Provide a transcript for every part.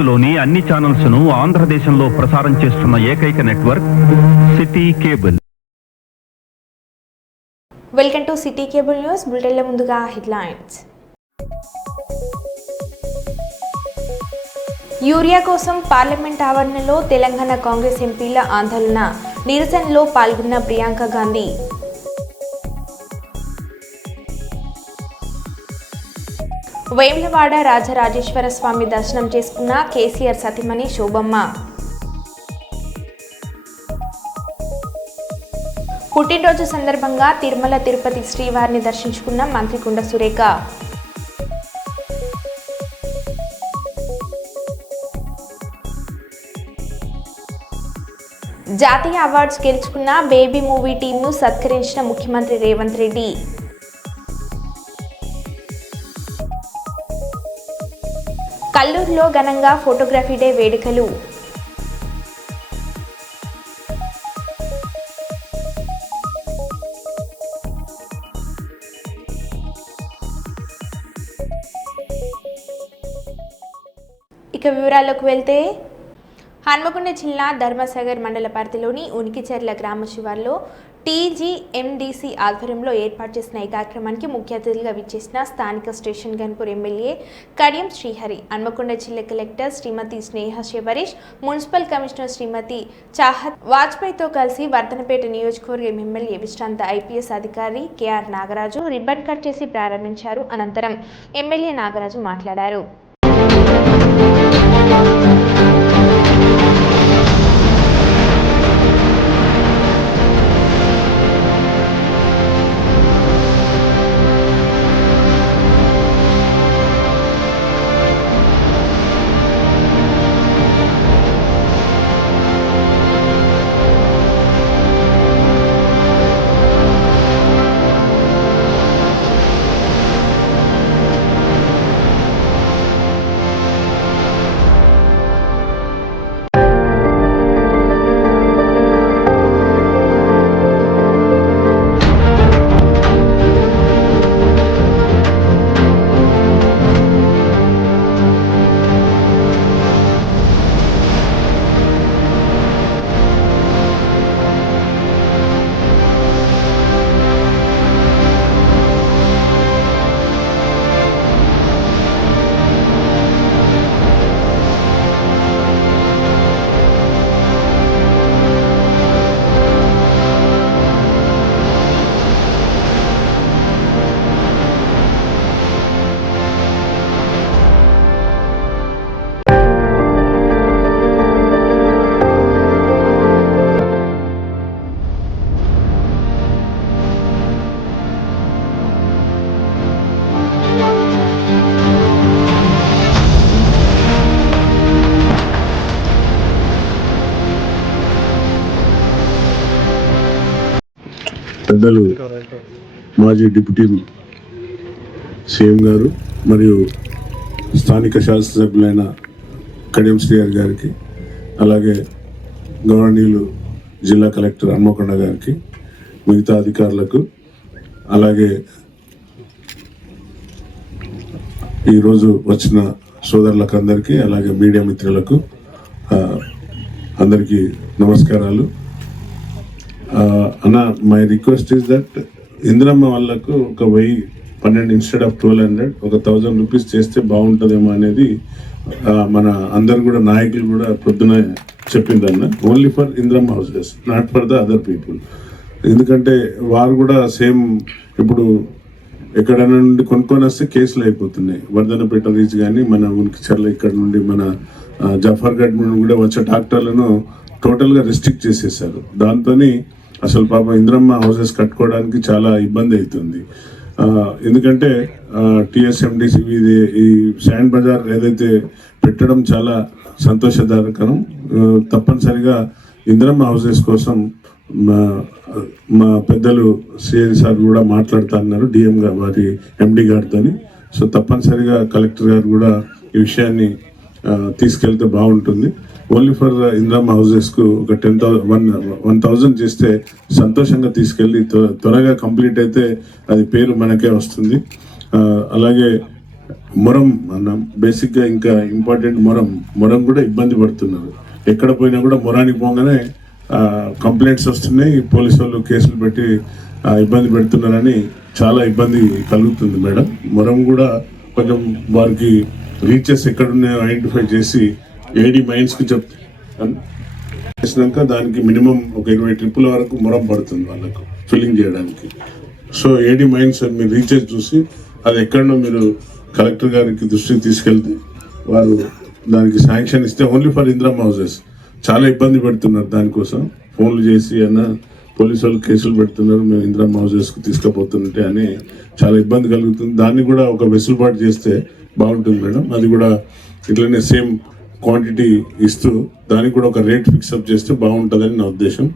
భారత్లోని అన్ని ఛానల్స్ ను ఆంధ్రదేశంలో ప్రసారం చేస్తున్న ఏకైక network city cable. Welcome to city cable news బులెటిన్ల ముందుగా హెడ్లైన్స్. యూరియా కోసం పార్లమెంట్ ఆవరణలో తెలంగాణ కాంగ్రెస్ ఎంపీల ఆందోళన, నిరసనలో పాల్గొన్న ప్రియాంక గాంధీ. వేములవాడ రాజరాజేశ్వర స్వామి దర్శనం చేసుకున్న కేసీఆర్ సతీమణి శోభమ్మ. పుట్టినరోజు సందర్భంగా తిరుమల తిరుపతి శ్రీవారిని దర్శించుకున్న మంత్రి కొండ సురేఖ. జాతీయ అవార్డ్స్ గెలుచుకున్న బేబీ మూవీ టీంను సత్కరించిన ముఖ్యమంత్రి రేవంత్ రెడ్డి. కల్లూరులో ఘనంగా ఫోటోగ్రఫీ డే వేడుకలు. ఇక వివరాల్లోకి వెళ్తే, హన్మకొండ జిల్లా ధర్మసాగర్ మండల పరిధిలోని ఉనికిచెర్ల గ్రామ శివార్లో టీజీఎండీసీ ఆధ్వర్యంలో ఏర్పాటు చేసిన ఈ కార్యక్రమానికి ముఖ్య అతిథులుగా విచ్చేసిన స్థానిక స్టేషన్ గన్పూర్ ఎమ్మెల్యే కడియం శ్రీహరి, హన్మకొండ జిల్లా కలెక్టర్ శ్రీమతి స్నేహ శివరీష్, మున్సిపల్ కమిషనర్ శ్రీమతి చాహత్ వాజ్పేయితో కలిసి వర్ధనపేట నియోజకవర్గం ఎమ్మెల్యే విశ్రాంత ఐపీఎస్ అధికారి కేఆర్ నాగరాజు రిబ్బన్ కట్ చేసి ప్రారంభించారు. అనంతరం ఎమ్మెల్యే నాగరాజు మాట్లాడారు. పెద్దలు మాజీ డిప్యూటీ సీఎం గారు మరియు స్థానిక శాసనసభ్యులైన కడియం శ్రీహరి గారికి, అలాగే గౌరవనీయులు జిల్లా కలెక్టర్ హన్మకొండ గారికి, మిగతా అధికారులకు, అలాగే ఈరోజు వచ్చిన సోదరులకు అందరికీ, అలాగే మీడియా మిత్రులకు అందరికీ నమస్కారాలు. అన్న, my request is that Indiramma వాళ్ళకు ఒక 1012 ఇన్స్టెడ్ ఆఫ్ 1200 ఒక 1000 రూపీస్ చేస్తే బాగుంటుందేమో అనేది మన అందరు కూడా నాయకులు కూడా పొద్దున చెప్పిందన్న. Only for Indiramma houses, not for the other people. ఎందుకంటే వారు కూడా సేమ్ ఇప్పుడు ఎక్కడైనా నుండి కొనుక్కొని వస్తే కేసులు అయిపోతున్నాయి. వర్ధనపేట రీచ్ కానీ మన ఉనికిచెర్ల ఇక్కడ నుండి మన జఫర్గఢ్ నుండి కూడా వచ్చే డాక్టర్లను టోటల్గా రెస్ట్రిక్ట్ చేసేసారు. దాంతో అసలు పాప ఇందిరమ్మ హౌసెస్ కట్టుకోవడానికి చాలా ఇబ్బంది అవుతుంది. ఎందుకంటే టీఎస్ఎండిసి ఈ శాండ్ బజార్ ఏదైతే పెట్టడం చాలా సంతోషదాయకరం. తప్పనిసరిగా ఇందిరమ్మ హౌసెస్ కోసం మా పెద్దలు సిఐ సార్ కూడా మాట్లాడుతా అన్నారు డిఎం గారు, వారి ఎండి గారితో. సో తప్పనిసరిగా కలెక్టర్ గారు కూడా ఈ విషయాన్ని తీసుకెళ్తే బాగుంటుంది. ఓన్లీ ఫర్ ఇందిరమ్మ హౌసెస్కు ఒక 10,000 చేస్తే సంతోషంగా తీసుకెళ్ళి త్వరగా కంప్లీట్ అయితే అది పేరు మనకే వస్తుంది. అలాగే మొరం అన్న బేసిక్గా ఇంకా ఇంపార్టెంట్ మొరం కూడా ఇబ్బంది పడుతున్నారు. ఎక్కడ పోయినా కూడా మొరానికి పోగానే కంప్లైంట్స్ వస్తున్నాయి, పోలీసు వాళ్ళు కేసులు పెట్టి ఇబ్బంది పెడుతున్నారని చాలా ఇబ్బంది కలుగుతుంది మేడం. మొరం కూడా కొంచెం వారికి రీచెస్ ఎక్కడున్నాయో ఐడెంటిఫై చేసి ఏడీ మైన్స్కి చేసినాక దానికి మినిమం ఒక 20 ట్రిప్పుల వరకు మొరం పడుతుంది వాళ్ళకు ఫిల్లింగ్ చేయడానికి. సో ఏడీ మైన్స్ మీరు రీచెస్ చూసి అది ఎక్కడనో మీరు కలెక్టర్ గారికి దృష్టికి తీసుకెళ్తే వారు దానికి శాంక్షన్ ఇస్తే ఓన్లీ ఫర్ ఇందిరమ్మ హౌసెస్. చాలా ఇబ్బంది పెడుతున్నారు దానికోసం, ఫోన్లు చేసి అన్న పోలీసు వాళ్ళు కేసులు పెడుతున్నారు, మేము ఇందిరమ్మ హౌసెస్కి తీసుకుపోతుంటే అని చాలా ఇబ్బంది కలుగుతుంది. దాన్ని కూడా ఒక వెసులుబాటు చేస్తే బాగుంటుంది మేడం. అది కూడా ఇట్లనే సేమ్ క్వాంటిటీ ఇస్తూ దానికి కూడా ఒక రేట్ ఫిక్సప్ చేస్తే బాగుంటుందని నా ఉద్దేశం.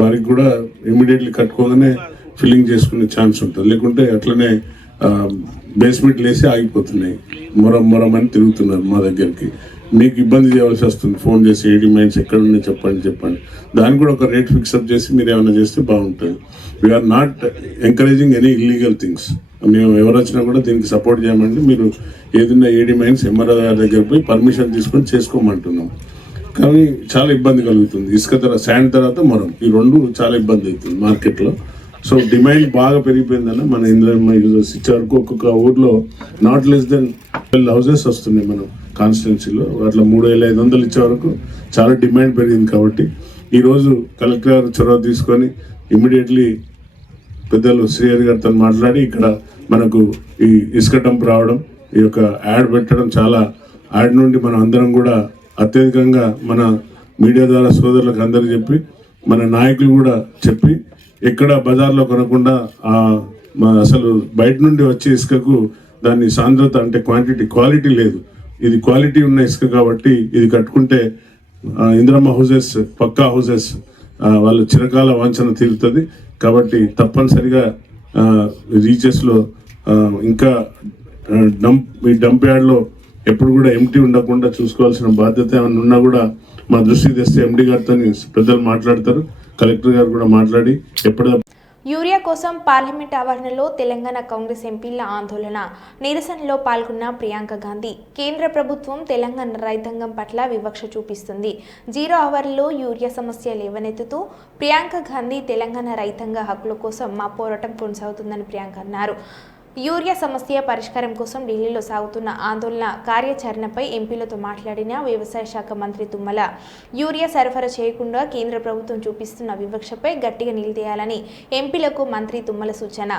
వారికి కూడా ఇమీడియట్లీ కట్టుకోగానే ఫిల్లింగ్ చేసుకునే ఛాన్స్ ఉంటుంది, లేకుంటే అట్లనే బేస్మెంట్ లేసి ఆగిపోతున్నాయి, మొరం అని తిరుగుతున్నారు మా దగ్గరికి. మీకు ఇబ్బంది చేయవలసి వస్తుంది, ఫోన్ చేసి ఏడీ మైన్స్ ఎక్కడ ఉన్నాయి చెప్పండి. దానికి కూడా ఒక రేట్ ఫిక్సప్ చేసి మీరు ఏమైనా చేస్తే బాగుంటుంది. We're not encouraging any illegal things. మేము ఎవరు వచ్చినా కూడా దీనికి సపోర్ట్ చేయమండి. మీరు ఏదైనా ఏడీ మైన్స్ ఎంఆర్ఓ గారి దగ్గర పోయి పర్మిషన్ తీసుకొని చేసుకోమంటున్నాం. కానీ చాలా ఇబ్బంది కలుగుతుంది. ఇసుక శాండ్ తర్వాత మొరం, ఈ రెండు చాలా ఇబ్బంది అవుతుంది మార్కెట్లో. సో డిమాండ్ బాగా పెరిగిపోయిందన్న మన ఇందిరమ్మ యూజర్స్ ఇచ్చే వరకు ఒక్కొక్క ఊర్లో నాట్ లెస్ దెన్ 12 హౌసెస్ వస్తున్నాయి మనం కాన్స్టిట్యున్సీలో. అట్లా 3,500 ఇచ్చే వరకు చాలా డిమాండ్ పెరిగింది. కాబట్టి ఈరోజు కలెక్టర్ గారు చొరవ తీసుకొని ఇమ్మీడియట్లీ పెద్దలు శ్రీహరి గారితో మాట్లాడి ఇక్కడ మనకు ఈ ఇసుక డంప్ రావడం, ఈ యొక్క యాడ్ పెట్టడం, చాలా యాడ్ నుండి మనం అందరం కూడా అత్యధికంగా మన మీడియా ద్వారా సోదరులకు అందరికి చెప్పి మన నాయకులు కూడా చెప్పి ఎక్కడ బజార్లో కొనకుండా అసలు బయట నుండి వచ్చే ఇసుకకు దాని సాంద్రత అంటే క్వాలిటీ లేదు. ఇది క్వాలిటీ ఉన్న ఇసుక కాబట్టి ఇది కట్టుకుంటే ఇందిరమ్మ హౌసెస్ పక్కా హౌసెస్ వాళ్ళ చిరకాల వాంఛన తీరుతుంది. కాబట్టి తప్పనిసరిగా రీచెస్లో ఇంకా ఈ డంప్ యార్డ్లో ఎప్పుడు కూడా ఎంటీ ఉండకుండా చూసుకోవాల్సిన బాధ్యత ఏమైనా ఉన్నా కూడా మా దృష్టికి తెస్తే ఎండి గారితో పెద్దలు మాట్లాడతారు, కలెక్టర్ గారు కూడా మాట్లాడి యూరియా కోసం పార్లమెంట్ ఆవరణలో తెలంగాణ కాంగ్రెస్ ఎంపీల ఆందోళన నిరసనలో పాల్గొన్న ప్రియాంక గాంధీ. కేంద్ర ప్రభుత్వం తెలంగాణ రైతాంగం పట్ల వివక్ష చూపిస్తుంది. 0 అవర్లో యూరియా సమస్య లేవనెత్తుతూ ప్రియాంక గాంధీ తెలంగాణ రైతాంగ హక్కుల కోసం మా పోరాటం కొనసాగుతుందని ప్రియాంక అన్నారు. యూరియా సమస్య పరిష్కారం కోసం ఢిల్లీలో సాగుతున్న ఆందోళన కార్యాచరణపై ఎంపీలతో మాట్లాడిన వ్యవసాయ శాఖ మంత్రి తుమ్మల యూరియా సరఫరా చేయకుండా కేంద్ర ప్రభుత్వం చూపిస్తున్న వివక్షపై గట్టిగా నిలదీయాలని ఎంపీలకు మంత్రి తుమ్మల సూచన.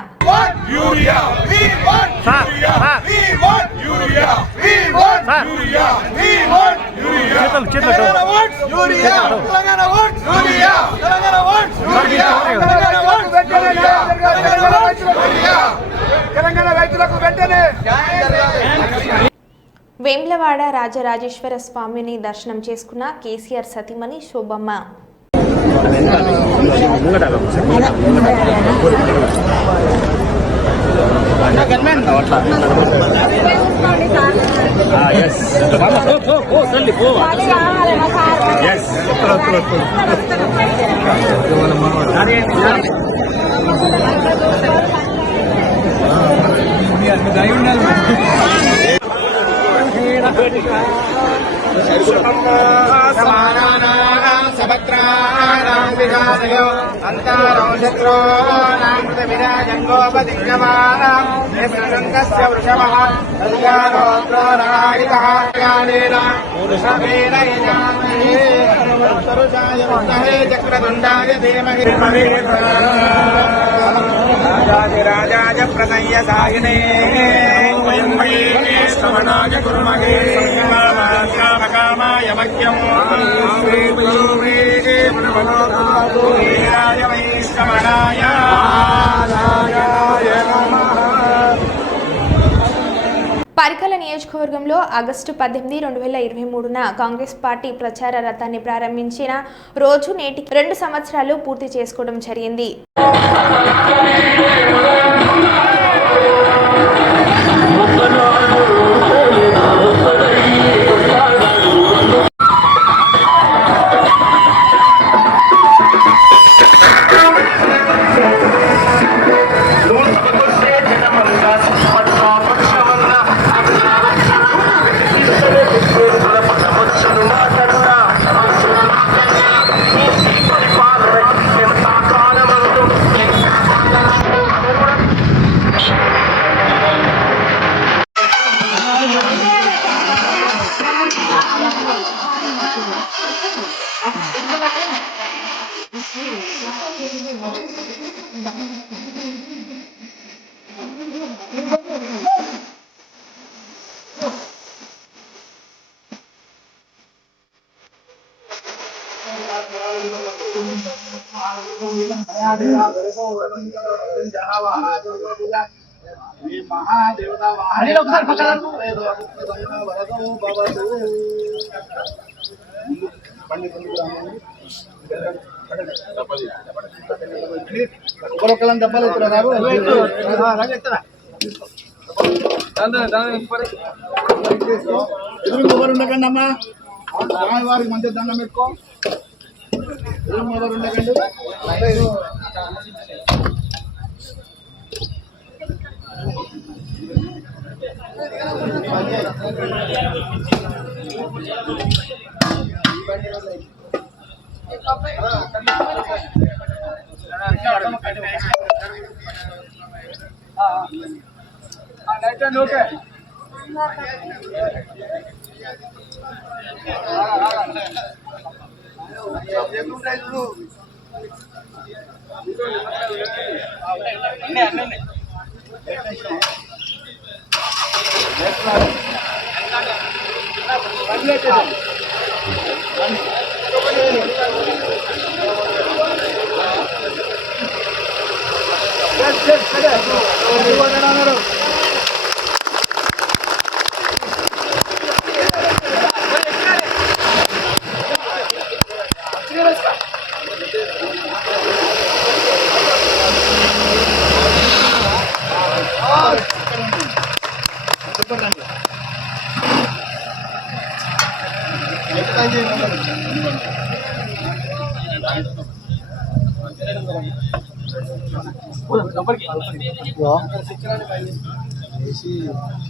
వేములవాడ రాజరాజేశ్వర స్వామిని దర్శనం చేసుకున్న కేసీఆర్ సతీమణి శోభమ్మ. రాజాయ ప్రసయ్య సాయనే శ్రవణాయ కుర్మహే కామకామాయ మహ్యం వైష్ణవనాయ. పరికల నియోజకవర్గంలో ఆగస్టు 18, 2023న కాంగ్రెస్ పార్టీ ప్రచార రథాన్ని ప్రారంభించిన రోజు నేటికి 2 సంవత్సరాలు పూర్తి చేసుకోవడం జరిగింది. ఒకరొక్కలని దెబ్బలు ఎత్తున్నారు ఎదురు ఎవరు ఉండకండి అమ్మా వారికి మంచి దండం పెట్టుకో ఎదురు ఎవరు ఉండకండి ఓకే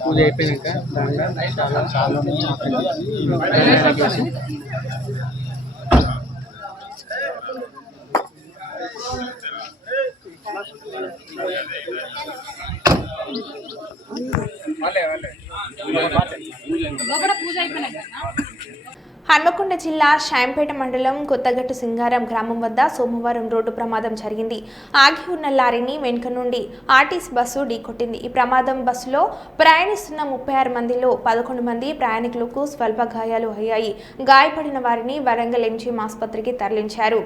పూజ అయిపోయినాక చాలా చాలా హన్మకొండ జిల్లా షాంపేట మండలం కొత్తగట్టు సింగారం గ్రామం వద్ద సోమవారం రోడ్డు ప్రమాదం జరిగింది. ఆగి ఉన్న లారీని వెనుక నుండి ఆర్టీసీ బస్సు ఢీకొట్టింది. ఈ ప్రమాదం బస్సులో ప్రయాణిస్తున్న 36 మందిలో 11 మంది ప్రయాణికులకు స్వల్ప గాయాలు అయ్యాయి. గాయపడిన వారిని వరంగల్ ఎంజీఎం ఆసుపత్రికి తరలించారు.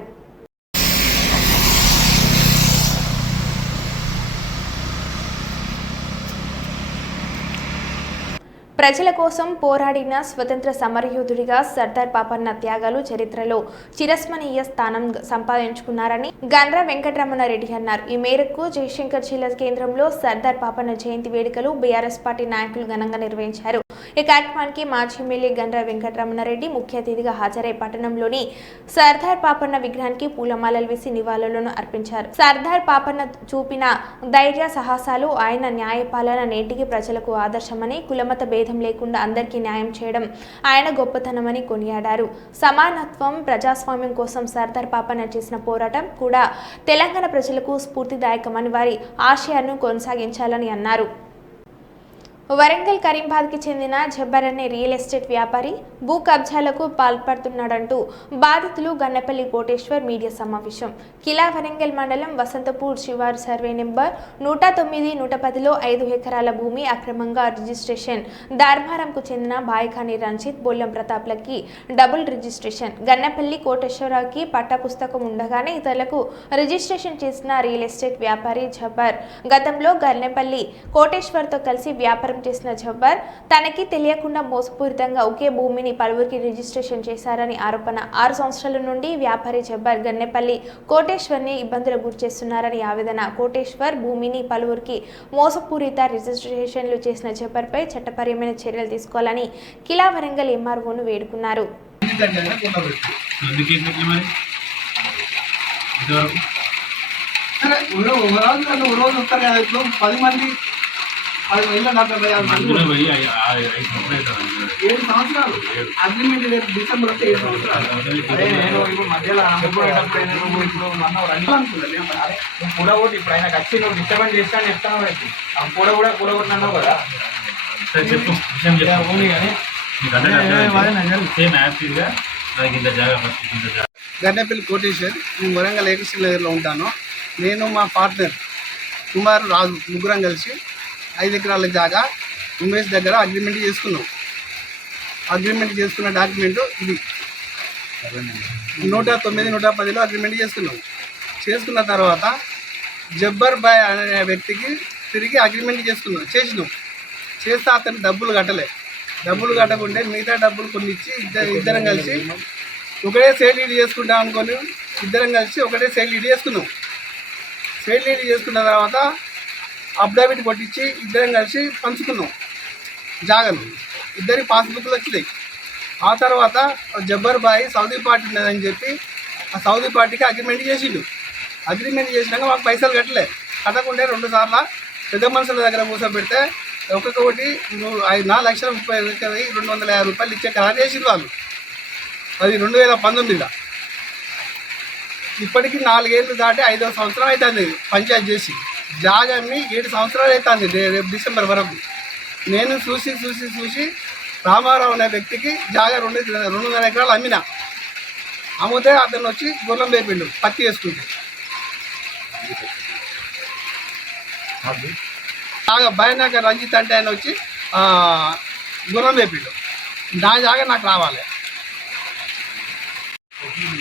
ప్రజల కోసం పోరాడిన స్వతంత్ర సమరయోధుడిగా సర్దార్ పాపన్న త్యాగాలు చరిత్రలో చిరస్మరణీయ స్థానం సంపాదించుకున్నారని గండ్ర వెంకటరమణారెడ్డి అన్నారు. ఈ మేరకు జయశంకర్ జిల్లా కేంద్రంలో సర్దార్ పాపన్న జయంతి వేడుకలు బీఆర్ఎస్ పార్టీ నాయకులు ఘనంగా నిర్వహించారు. ఈ కార్యక్రమానికి మాజీ ఎమ్మెల్యే గండ్ర వెంకటరమణారెడ్డి ముఖ్య అతిథిగా హాజరై పట్టణంలోని సర్దార్ పాపన్న విగ్రహానికి పూలమాలలు వేసి నివాళులను అర్పించారు. సర్దార్ పాపన్న చూపిన ధైర్య సాహసాలు, ఆయన న్యాయపాలన నేటికి ప్రజలకు ఆదర్శమని, కులమత భేదం లేకుండా అందరికీ న్యాయం చేయడం ఆయన గొప్పతనమని కొనియాడారు. సమానత్వం, ప్రజాస్వామ్యం కోసం సర్దార్ పాపన్న చేసిన పోరాటం కూడా తెలంగాణ ప్రజలకు స్ఫూర్తిదాయకమని, వారి ఆశయాలను కొనసాగించాలని అన్నారు. వరంగల్ కరీంబాద్కి చెందిన జబ్బర్ అనే రియల్ ఎస్టేట్ వ్యాపారి భూ కబ్జాలకు పాల్పడుతున్నాడంటూ బాధితులు గన్నపల్లి కోటేశ్వర్ మీడియా సమావేశం. కిలా వరంగల్ మండలం వసంతపూర్ శివారు సర్వే నెంబర్ 109, 110లో 5 ఎకరాల భూమి అక్రమంగా రిజిస్ట్రేషన్. ధర్మారంకు చెందిన బాయికాని రంజిత్, బొల్లం ప్రతాప్లకి డబుల్ రిజిస్ట్రేషన్. గన్నపల్లి కోటేశ్వరకి పట్టా పుస్తకం ఉండగానే ఇతరులకు రిజిస్ట్రేషన్ చేసిన రియల్ ఎస్టేట్ వ్యాపారి జబ్బర్ గతంలో గన్నపల్లి కోటేశ్వర్తో కలిసి వ్యాపారం చేసిన జబ్బర్ తనకి తెలియకుండా మోసపూరితంగా ఒకే భూమిని పలువురికి రిజిస్ట్రేషన్ చేశారని ఆరోపణ. 6 సంవత్సరాల నుండి వ్యాపారి జబ్బర్ గన్నెపల్లి కోటేశ్వర్ని ఇబ్బందులకు గురి చేస్తున్నారని ఆవేదన. కోటేశ్వర్ భూమిని పలువురికి మోసపూరిత రిజిస్ట్రేషన్లు చేసిన జబ్బర్పై చట్టపరమైన చర్యలు తీసుకోవాలని కిలా వరంగల్ ఎంఆర్ఓను వేడుకున్నారు. అగ్రిమెంట్ డిసెంబర్ వస్తే 7 సంవత్సరాలు మధ్యలో కూడగొట్టి ఇప్పుడు ఆయన వచ్చి నువ్వు డిస్టర్బెన్స్ చేస్తా అని చెప్తాను. కూడగొట్టినావు కదా చెప్పు గన్నెపల్లి కోటేశ్వర్, నేను వరంగల్ ఏకశ్రీ నగర్లో ఉంటాను. నేను మా పార్ట్నర్ కుమార్ రాజు ముగ్గురం కలిసి 5 ఎకరాల జాగా ఉమేష్ దగ్గర అగ్రిమెంట్ చేసుకున్నాం. అగ్రిమెంట్ చేసుకున్న డాక్యుమెంట్ ఇది 109, 110లో అగ్రిమెంట్ చేసుకున్నాం. చేసుకున్న తర్వాత జబ్బర్ బాయ్ అనే వ్యక్తికి తిరిగి అగ్రిమెంట్ చేసినాం. చేస్తే అతను డబ్బులు కట్టకుంటే మిగతా డబ్బులు కొన్ని ఇచ్చి ఇద్దరం కలిసి ఒకటే సైడ్ లీడ్ చేసుకుంటాం అనుకొని ఇద్దరం కలిసి ఒకటే సైడ్ లీడ్ చేసుకున్నాం. సైడ్ లీడ్ చేసుకున్న తర్వాత అఫిడవిట్ కొట్టించి ఇద్దరం కలిసి పంచుకున్నాం జాగలు. ఇద్దరి పాస్బుక్లు వచ్చినాయి. ఆ తర్వాత జబ్బర్ బాయ్ సౌదీ పార్టీ ఉన్నదని చెప్పి ఆ సౌదీ పార్టీకి అగ్రిమెంట్ చేసిండు. అగ్రిమెంట్ చేసినాక మాకు పైసలు కట్టకుంటే 2 సార్లు పెద్ద మనుషుల దగ్గర కూర్చోబెడితే ఒక్కొక్కటి 4,30,250 రూపాయలు ఇచ్చే ఖరారు చేసింది వాళ్ళు. అది 2019లో. ఇప్పటికీ 4 ఏళ్ళు దాటి 5వ సంవత్సరం అవుతుంది పంచాయతీ చేసి. జాగాన్ని 7 సంవత్సరాలు అవుతుంది రేపు డిసెంబర్ వరకు. నేను చూసి రామారావు అనే వ్యక్తికి జాగా 2.5 ఎకరాలు అమ్మితే అతను వచ్చి గుర్రం వేపిండు పత్తి వేసుకుంటే. బాగా భయానక రంజిత్ అంటే ఆయన వచ్చి గుర్రం వేపిండు. నా జాగా నాకు రావాలి.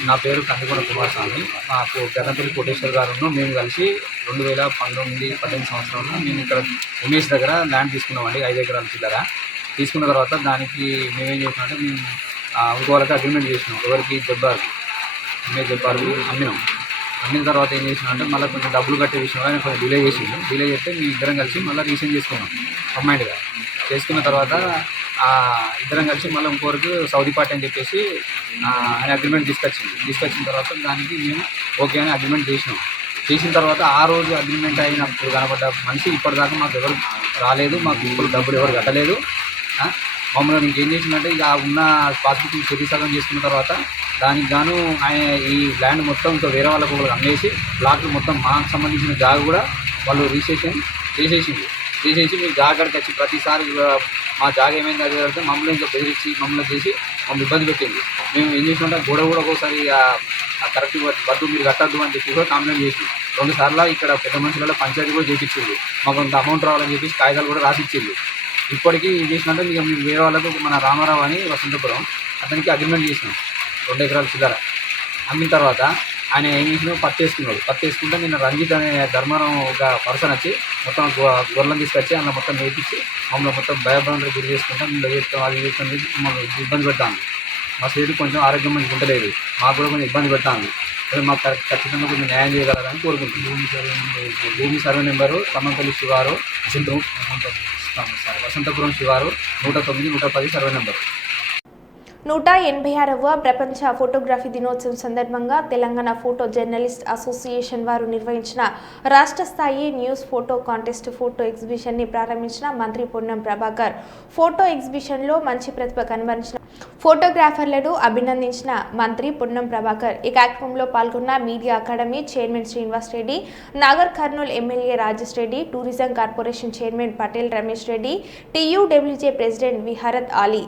నా పేరు కందికొండ కుమారస్వామి. నాకు గన్నపల్లి కోటేశ్వర్ గారు మేము కలిసి 2018 సంవత్సరంలో మేము ఇక్కడ ఉమేష్ దగ్గర ల్యాండ్ తీసుకున్నామండి. 5 ఎకరాల చిల్లర తీసుకున్న తర్వాత దానికి మేమేం చేసినామంటే మేము ఇంకో వాళ్ళకి అగ్రిమెంట్ చేసినాం. ఎవరికి ఉమేష్ జబ్బార్కి అమ్మిన తర్వాత ఏం చేసినామంటే మళ్ళీ కొంచెం డబ్బులు కట్టే విషయంలో కొంచెం డిలే చేస్తే మేము ఇద్దరం కలిసి మళ్ళీ రీసెంట్ చేసుకున్నాం కంబైన్డ్గా. చేసుకున్న తర్వాత ఇద్దరం కలిసి మళ్ళీ ఇంకొకరికి సౌదీ పార్టీ అని చెప్పేసి ఆయన అగ్రిమెంట్ తీసుకొచ్చిన తర్వాత దానికి మేము ఓకే అని అగ్రిమెంట్ చేసిన తర్వాత ఆ రోజు అగ్రిమెంట్ అయినప్పుడు కనబడ్డ మనిషి ఇప్పటిదాకా మాకు ఎవరు రాలేదు. మాకు ఇప్పుడు డబ్బులు ఎవరు కట్టలేదు. మమ్మల్ని ఇంకేం చేసిందంటే ఇక ఉన్న పాస్బుక్ ప్రతిసగం చేసుకున్న తర్వాత దానికి గాను ఆయన ఈ ల్యాండ్ మొత్తం ఇంకా వేరే వాళ్ళకు ఒకరికి అమ్మేసి బ్లాక్లు మొత్తం మాకు సంబంధించిన జాగా కూడా వాళ్ళు రిజిస్ట్రేషన్ చేసేసి మీ జాగాడికి వచ్చి ప్రతిసారి మా జాగా ఏమైంది అది అంటే మమ్మల్ని ఇంకా బెదిరించి మమ్మల్ని ఇబ్బంది పెట్టింది. మేము ఏం చేసినట్టే గొడవ కూడా ఒకసారి కరెక్ట్ వద్దు మీరు కట్టద్దు అని చెప్పి కూడా కంప్లైంట్ చేసి 2 సార్లు ఇక్కడ పెద్ద మనుషులలో పంచాయతీ కూడా చేయించింది. మాకు కొంత అమౌంట్ రావాలని చెప్పి కాగితాలు కూడా రాసిచ్చింది. ఇప్పటికీ ఏం చేసినట్టే ఇక మేము వేరే వాళ్ళకు మన రామారావు అని వసంతపురం అతనికి అగ్రిమెంట్ చేసినాం 2 ఎకరాల చిల్లర. అమ్మిన తర్వాత ఆయన ఏం చేసినాడు పత్తి వేసుకుంటే నిన్న రంజిత్ అనే ధర్మారం ఒక పర్సన్ వచ్చి మొత్తం గొర్రెలను తీసుకొచ్చి అందులో మొత్తం నేర్పించి మమ్మల్ని మొత్తం భయభ్రాంతులు గురి చేసుకుంటాం. మేము చేస్తాం అది చేస్తాం మమ్మల్ని ఇబ్బంది పెడతాను. మా సైడ్ కొంచెం ఆరోగ్యం మంచిగా ఉండలేదు. మాకు కూడా కొంచెం ఇబ్బంది పెడతాను. మాకు ఖచ్చితంగా కొంచెం న్యాయం చేయగలరని కోరుకుంటున్నాం. భూమి సర్వే నెంబరు తమ్మంపల్లి శివారు వసంతపురం శివారు 109, 110 సర్వే నెంబరు. 186వ ప్రపంచ ఫోటోగ్రఫీ దినోత్సవం సందర్భంగా తెలంగాణ ఫోటో జర్నలిస్ట్ అసోసియేషన్ వారు నిర్వహించిన రాష్ట్ర స్థాయి న్యూస్ ఫోటో కాంటెస్ట్ ఫోటో ఎగ్జిబిషన్ని ప్రారంభించిన మంత్రి పొన్నం ప్రభాకర్. ఫోటో ఎగ్జిబిషన్లో మంచి ప్రతిభ కనబరిచిన ఫోటోగ్రాఫర్లను అభినందించిన మంత్రి పొన్నం ప్రభాకర్. ఈ కార్యక్రమంలో పాల్గొన్న media academy chairman Srinivas Reddy, Nagar Kurnool MLA Rajesh Reddy, tourism corporation chairman Patel Ramesh Reddy, TUWJ president Viharat Ali.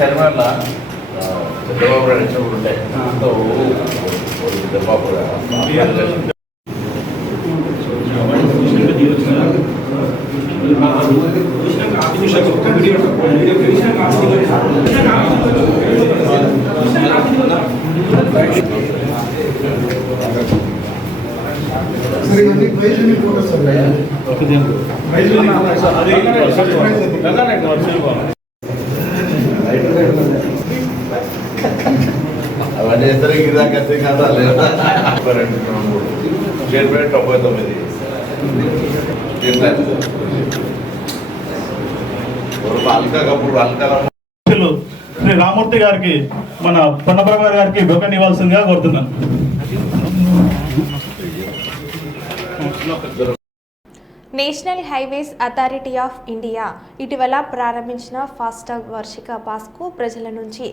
Chandrababu Naidu వచ్చినప్పుడు ఉంటాయి అవన్నీ ఇద్దరికి ఇదాకా లేదా స్టేట్ 99 శ్రీ రామూర్తి గారికి మన పొన్నప్రభ గారికి బొకన్ ఇవ్వాల్సిందిగా కోరుతున్నాను. National highways authority of India ఇటీవల ప్రారంభించిన ఫాస్టాగ్ వార్షిక పాస్కు ప్రజల నుంచి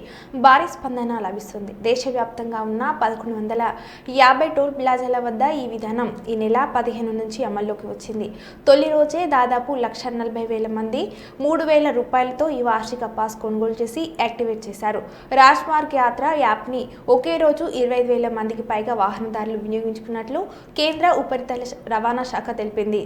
భారీ స్పందన లభిస్తుంది. దేశవ్యాప్తంగా ఉన్న 1150 టోల్ ప్లాజాల వద్ద ఈ విధానం ఈ నెల 15 నుంచి అమల్లోకి వచ్చింది. తొలి రోజే దాదాపు 1,40,000 మంది 3,000 రూపాయలతో ఈ వార్షిక పాస్ కొనుగోలు చేసి యాక్టివేట్ చేశారు. రాజ్మార్గ్ యాత్ర యాప్ని ఒకే రోజు 25,000 మందికి పైగా వాహనదారులు వినియోగించుకున్నట్లు కేంద్ర ఉపరితల రవాణా శాఖ తెలిపింది.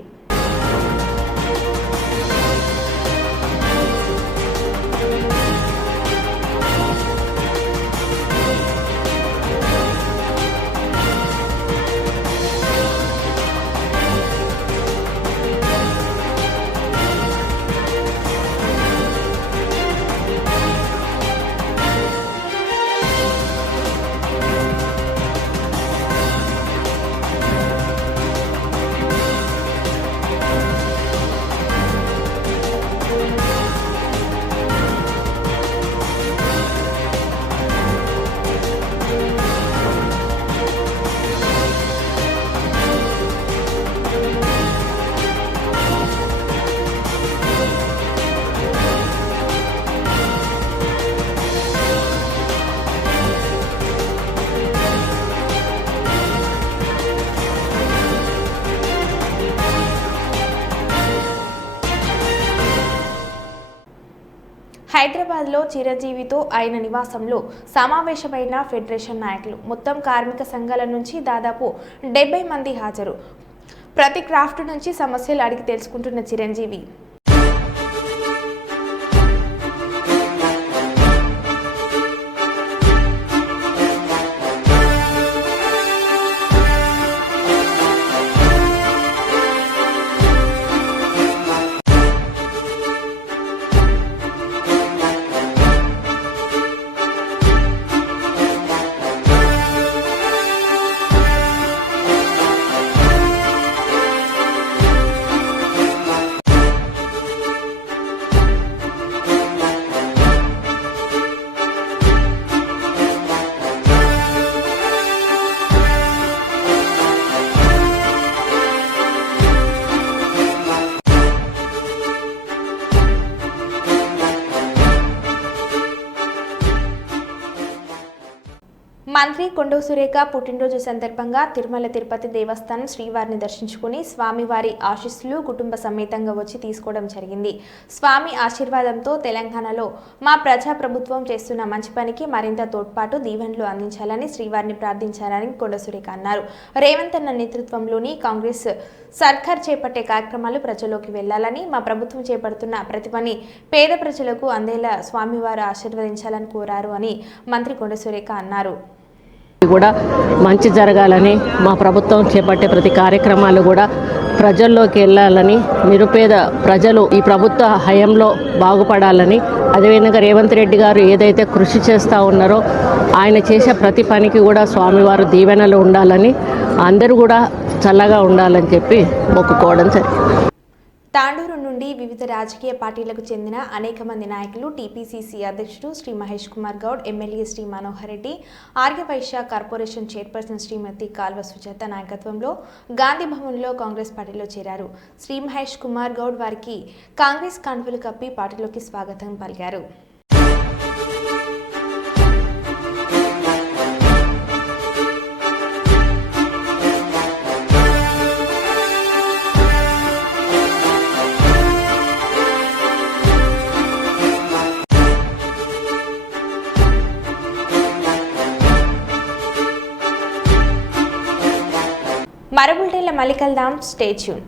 హైదరాబాద్లో చిరంజీవితో ఆయన నివాసంలో సమావేశమైన ఫెడరేషన్ నాయకులు. మొత్తం కార్మిక సంఘాల నుంచి దాదాపు 70 మంది హాజరు. ప్రతి క్రాఫ్ట్ నుంచి సమస్యలు అడిగి తెలుసుకుంటున్న చిరంజీవి మంత్రి కొండవ సురేఖ పుట్టినరోజు సందర్భంగా తిరుమల తిరుపతి దేవస్థానం శ్రీవారిని దర్శించుకుని స్వామివారి ఆశీస్సులు కుటుంబ సమేతంగా వచ్చి తీసుకోవడం జరిగింది. స్వామి ఆశీర్వాదంతో తెలంగాణలో మా ప్రజా ప్రభుత్వం చేస్తున్న మంచి పనికి మరింత తోడ్పాటు దీవెనలు అందించాలని శ్రీవారిని ప్రార్థించాలని కొండవ సురేఖ అన్నారు. రేవంత్ అన్న నేతృత్వంలోని కాంగ్రెస్ సర్కార్ చేపట్టే కార్యక్రమాలు ప్రజల్లోకి వెళ్లాలని, మా ప్రభుత్వం చేపడుతున్న ప్రతి పని పేద ప్రజలకు అందేలా స్వామివారు ఆశీర్వదించాలని కోరారు అని మంత్రి కొండవ సురేఖ అన్నారు. కూడా మంచి జరగాలని, మా ప్రభుత్వం చేపట్టే ప్రతి కార్యక్రమాలు కూడా ప్రజల్లోకి వెళ్ళాలని, నిరుపేద ప్రజలు ఈ ప్రభుత్వ హయాంలో బాగుపడాలని, అదేవిధంగా రేవంత్ రెడ్డి గారు ఏదైతే కృషి చేస్తూ ఉన్నారో ఆయన చేసే ప్రతి పనికి కూడా స్వామివారు దీవెనలు ఉండాలని, అందరూ కూడా చల్లగా ఉండాలని చెప్పి మొక్కుకోవడం జరిగింది. తాండూరు నుండి వివిధ రాజకీయ పార్టీలకు చెందిన అనేక మంది నాయకులు, టీపీసీసీ అధ్యక్షుడు Shri Mahesh Kumar Goud, MLA Shri Manohar Reddy, Aryavaishya corporation chairperson Shrimati Kalva Sujatha నాయకత్వంలో గాంధీ భవన్లో కాంగ్రెస్ పార్టీలో చేరారు. శ్రీ మహేష్ కుమార్ గౌడ్ వారికి కాంగ్రెస్ కండువలు కప్పి పార్టీలోకి స్వాగతం పలికారు. మరో బులెటిన్లో మళ్ళీ కలుద్దాం. Stay tune.